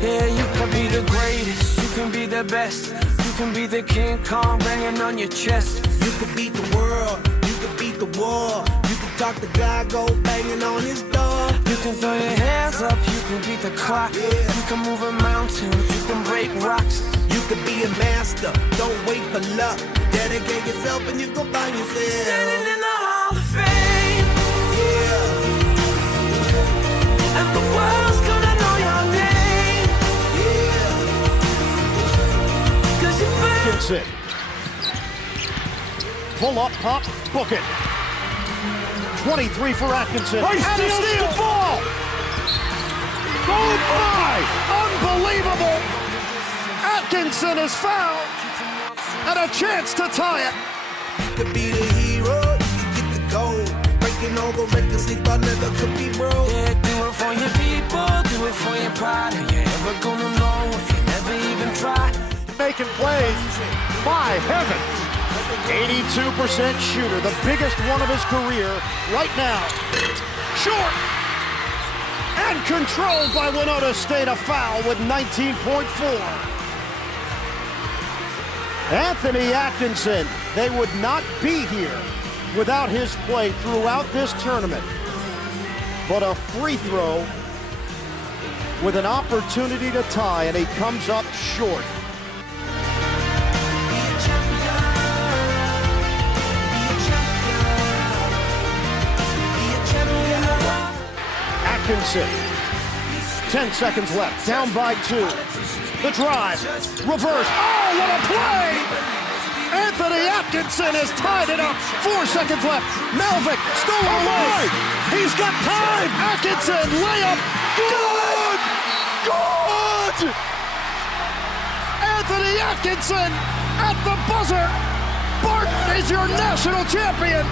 Yeah, you can be the greatest, you can be the best, you can be the King Kong banging on your chest. You can beat the world, you can beat the war. You can talk to God, go banging on his door. You can throw your hands up, you can beat the clock. You can move a mountain, you can break rocks. You can be a master, don't wait for luck. Dedicate yourself and you can find yourself Standing in the Hall of Fame. Yeah, And the world's gonna know your name. yeah. 'Cause you burn. Atkinson. Pull up, pop, book it. 23 for Atkinson. And he steals the ball. Oh my! Unbelievable! Atkinson is fouled. And a chance to tie it. You could be the hero, you can get the gold. Breaking all the records they thought never could be broke. Yeah, do it for your people, do it for your pride. Are you ever gonna know if you never even try? Making plays. My heavens. 82% shooter, the biggest one of his career right now. Short. And controlled by Winona State, a foul with 19.4. Anthony Atkinson, they would not be here without his play throughout this tournament. But a free throw with an opportunity to tie, and he comes up short. Atkinson, 10 seconds left, down by 2. The drive, reverse, oh, what a play! Anthony Atkinson has tied it up, 4 seconds left. Melvick, stolen away, he's got time! Atkinson, layup, good! Good! Anthony Atkinson at the buzzer! Barton is your national champion!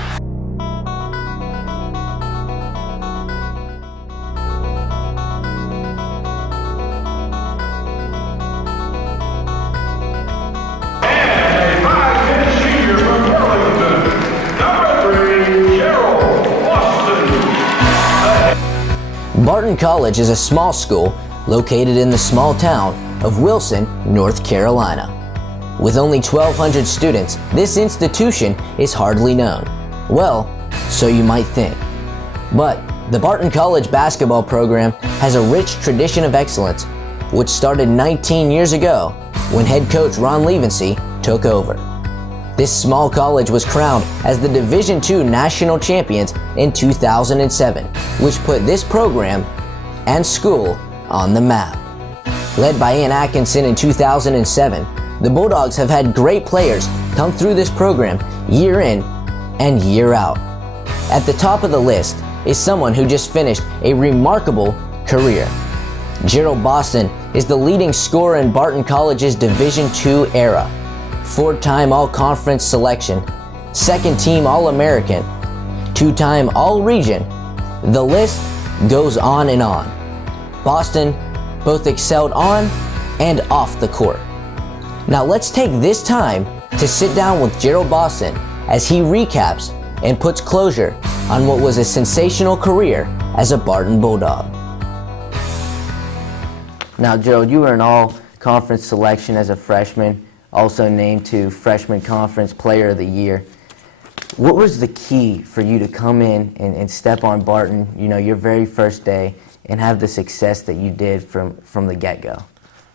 Barton College is a small school located in the small town of Wilson, North Carolina. With only 1,200 students, this institution is hardly known. Well, so you might think. But the Barton College basketball program has a rich tradition of excellence, which started 19 years ago when head coach Ron Levency took over. This small college was crowned as the Division II national champions in 2007, which put this program and school on the map. Led by Ann Atkinson in 2007, the Bulldogs have had great players come through this program year in and year out. At the top of the list is someone who just finished a remarkable career. Gerald Boston is the leading scorer in Barton College's Division II era. 4-time All-Conference selection, 2nd-team All-American, 2-time All-Region. The list goes on and on. Boston both excelled on and off the court. Now let's take this time to sit down with Gerald Boston as he recaps and puts closure on what was a sensational career as a Barton Bulldog. Now Gerald, you were an All-Conference selection as a freshman, also named to Freshman Conference Player of the Year. What was the key for you to come in and step on Barton, your very first day, and have the success that you did from the get-go?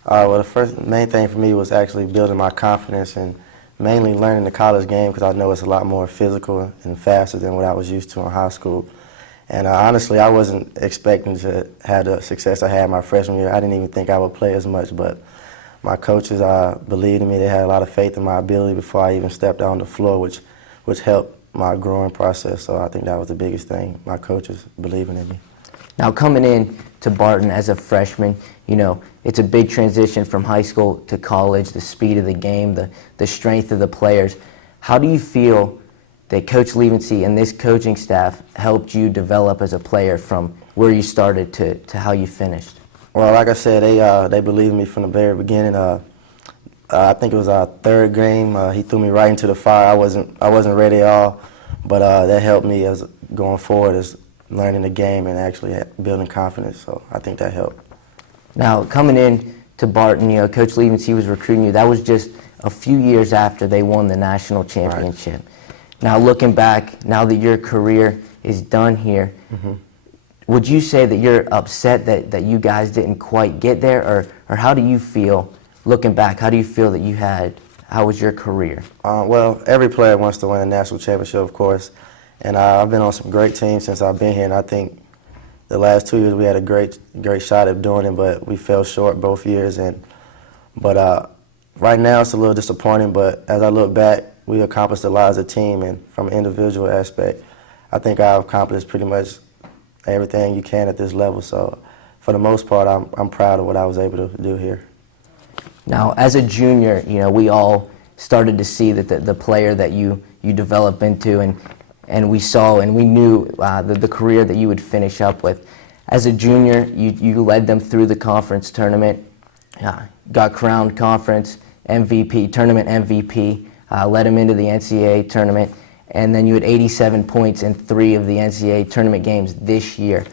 Well, the first main thing for me was actually building my confidence and mainly learning the college game, because I know it's a lot more physical and faster than what I was used to in high school. And honestly, I wasn't expecting to have the success I had my freshman year. I didn't even think I would play as much, but my coaches believed in me. They had a lot of faith in my ability before I even stepped on the floor, which helped my growing process. So I think that was the biggest thing, my coaches believing in me. Now coming in to Barton as a freshman, it's a big transition from high school to college, the speed of the game, the strength of the players. How do you feel that Coach Levency and this coaching staff helped you develop as a player from where you started to how you finished? Well, like I said, they believed in me from the very beginning. I think it was our third game. He threw me right into the fire. I wasn't ready at all, but that helped me as going forward, as learning the game and actually building confidence. So I think that helped. Now, coming in to Barton, you know, Coach Levens, he was recruiting you. That was just a few years after they won the national championship. Right. Now, looking back, now that your career is done here, would you say that you're upset that you guys didn't quite get there, or how do you feel, looking back, how do you feel that you had, how was your career? Well, every player wants to win a national championship, of course, and I've been on some great teams since I've been here, and I think the last 2 years we had a great shot at doing it, but we fell short both years. But right now it's a little disappointing, but as I look back, we accomplished a lot as a team, and from an individual aspect, I think I've accomplished pretty much everything you can at this level. So for the most part, I'm proud of what I was able to do here. Now, as a junior, you know, we all started to see that the player that you develop into, and we saw and we knew the career that you would finish up with. As a junior, you led them through the conference tournament, got crowned conference MVP, tournament MVP, led them into the NCAA tournament, and then you had 87 points in 3 of the NCAA tournament games this year.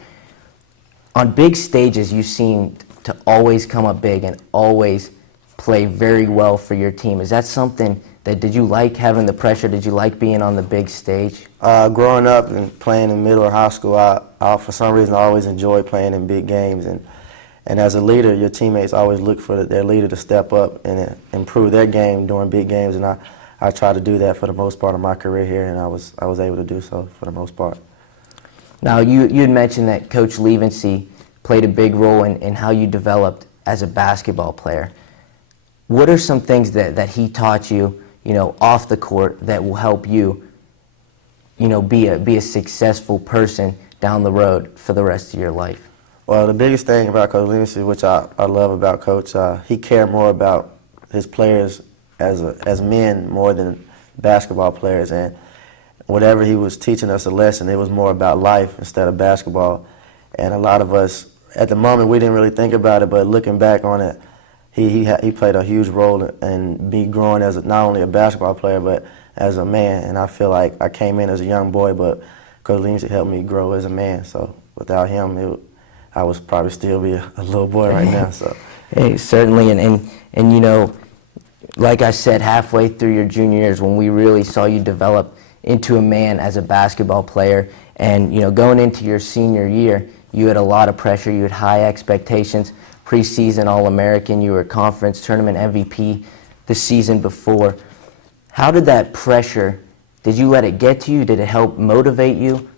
On big stages, you seem to always come up big and always play very well for your team. Is that something that, did you like having the pressure? Did you like being on the big stage? Growing up and playing in middle or high school, I for some reason I always enjoyed playing in big games. And as a leader, your teammates always look for their leader to step up and improve their game during big games. And I try to do that for the most part of my career here, and I was able to do so for the most part. Now, you had mentioned that Coach Levens played a big role in how you developed as a basketball player. What are some things that he taught you, you know, off the court that will help you, you know, be a successful person down the road for the rest of your life? Well, the biggest thing about Coach Levens, which I love about Coach, he cared more about his players as men more than basketball players. And whatever he was teaching us a lesson, it was more about life instead of basketball. And a lot of us, at the moment, we didn't really think about it, but looking back on it, he played a huge role in me growing as not only a basketball player, but as a man. And I feel like I came in as a young boy, but Coach Levens helped me grow as a man. So without him, I would probably still be a little boy right now. So. Hey, certainly, and you know, like I said, halfway through your junior years, when we really saw you develop into a man as a basketball player, and you know, going into your senior year, you had a lot of pressure, you had high expectations. Preseason All-American, you were conference tournament MVP the season before. How did that pressure, did you let it get to you? Did it help motivate you?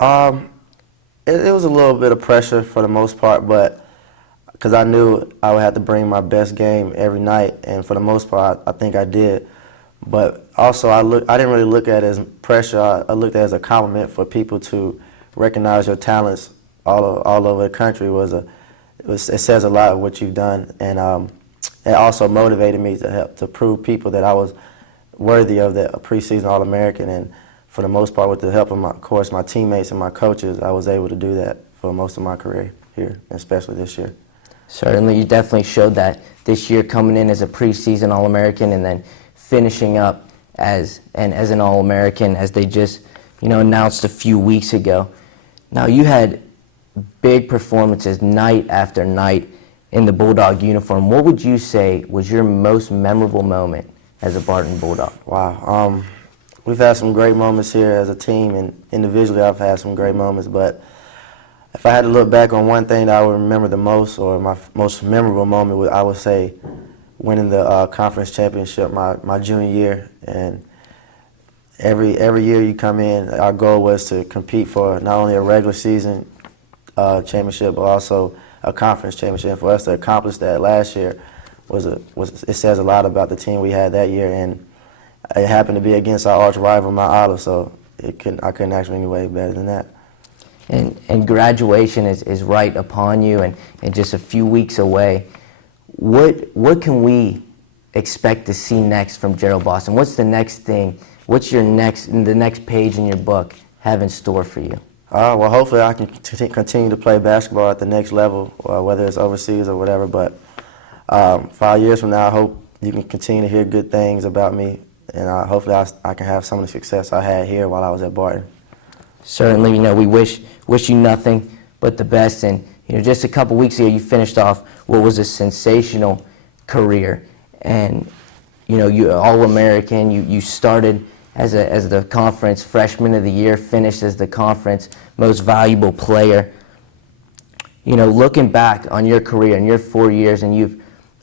It was a little bit of pressure for the most part, but because I knew I would have to bring my best game every night, and for the most part, I think I did. But also, I didn't really look at it as pressure. I looked at it as a compliment for people to recognize your talents all over the country. It says a lot of what you've done, and it also motivated me to prove people that I was worthy of the preseason All-American. And for the most part, with the help of of course, my teammates and my coaches, I was able to do that for most of my career here, especially this year. Certainly, you definitely showed that this year, coming in as a preseason All-American and then finishing up as an All-American, as they just, you know, announced a few weeks ago. Now, you had big performances night after night in the Bulldog uniform. What would you say was your most memorable moment as a Barton Bulldog? Wow. We've had some great moments here as a team, and individually I've had some great moments, but if I had to look back on one thing that I would remember the most, or my most memorable moment, I would say winning the conference championship my junior year. And every year you come in, our goal was to compete for not only a regular season championship, but also a conference championship. And for us to accomplish that last year it says a lot about the team we had that year, and it happened to be against our arch rival, Mount Olive, so I couldn't ask for any way better than that. And graduation is right upon you, and just a few weeks away. What can we expect to see next from Gerald Boston? What's the next thing? What's the next page in your book have in store for you? Well, hopefully I can continue to play basketball at the next level, whether it's overseas or whatever. But 5 years from now, I hope you can continue to hear good things about me, and hopefully I can have some of the success I had here while I was at Barton. Certainly, you know, we wish you nothing but the best, and just a couple weeks ago, you finished off what was a sensational career, and you All-American. You started as the conference freshman of the year, finished as the conference most valuable player. Looking back on your career and your 4 years, and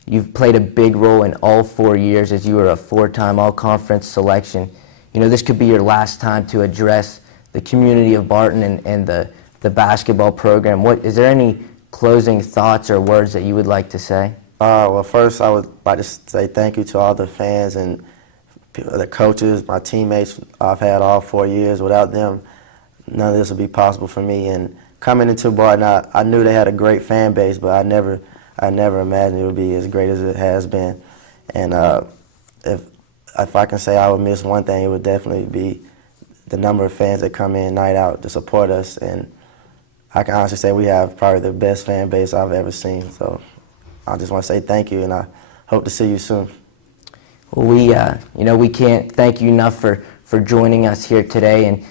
you've played a big role in all 4 years as you were a 4-time All-Conference selection. This could be your last time to address the community of Barton and the basketball program. Is there any closing thoughts or words that you would like to say? Well, first I would like to say thank you to all the fans and the coaches, my teammates I've had all 4 years. Without them, none of this would be possible for me. And coming into Barton, I knew they had a great fan base, but I never imagined it would be as great as it has been. And if I can say I would miss one thing, it would definitely be the number of fans that come in night out to support us. And I can honestly say we have probably the best fan base I've ever seen. So I just want to say thank you, and I hope to see you soon. Well, we can't thank you enough for joining us here today, and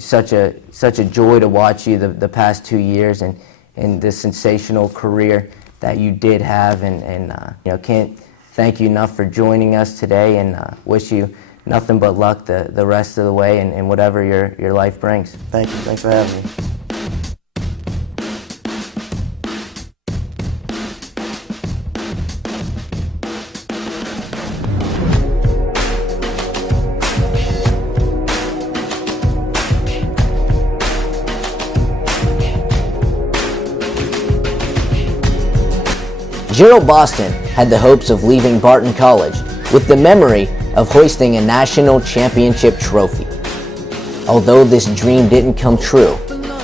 such a joy to watch you the past 2 years and the sensational career that you did have, and can't thank you enough for joining us today, and wish you nothing but luck the rest of the way and whatever your life brings. Thank you. Thanks for having me. Gerald Boston had the hopes of leaving Barton College with the memory of hoisting a national championship trophy. Although this dream didn't come true,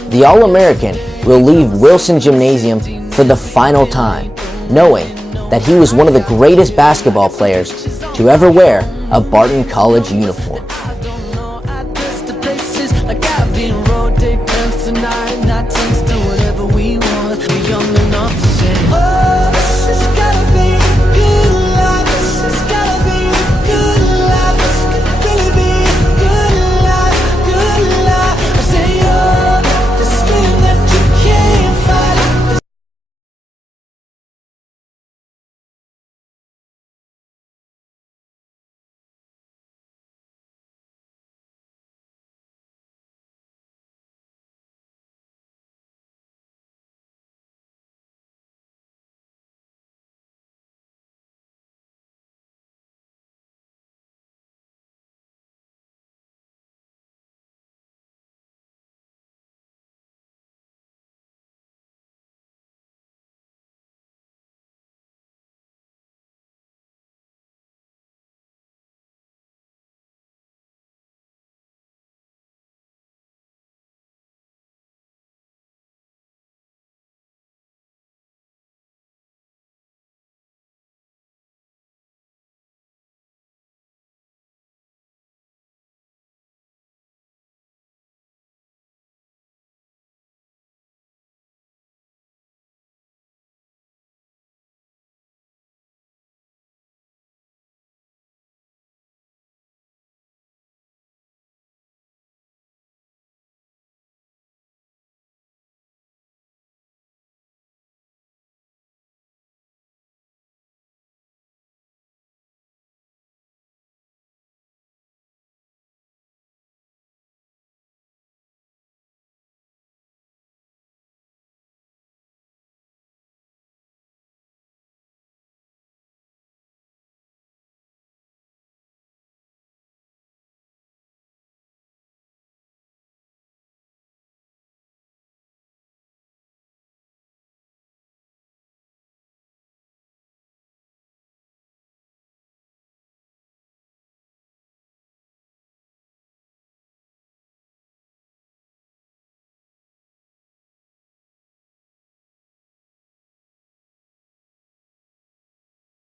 the All-American will leave Wilson Gymnasium for the final time, knowing that he was one of the greatest basketball players to ever wear a Barton College uniform.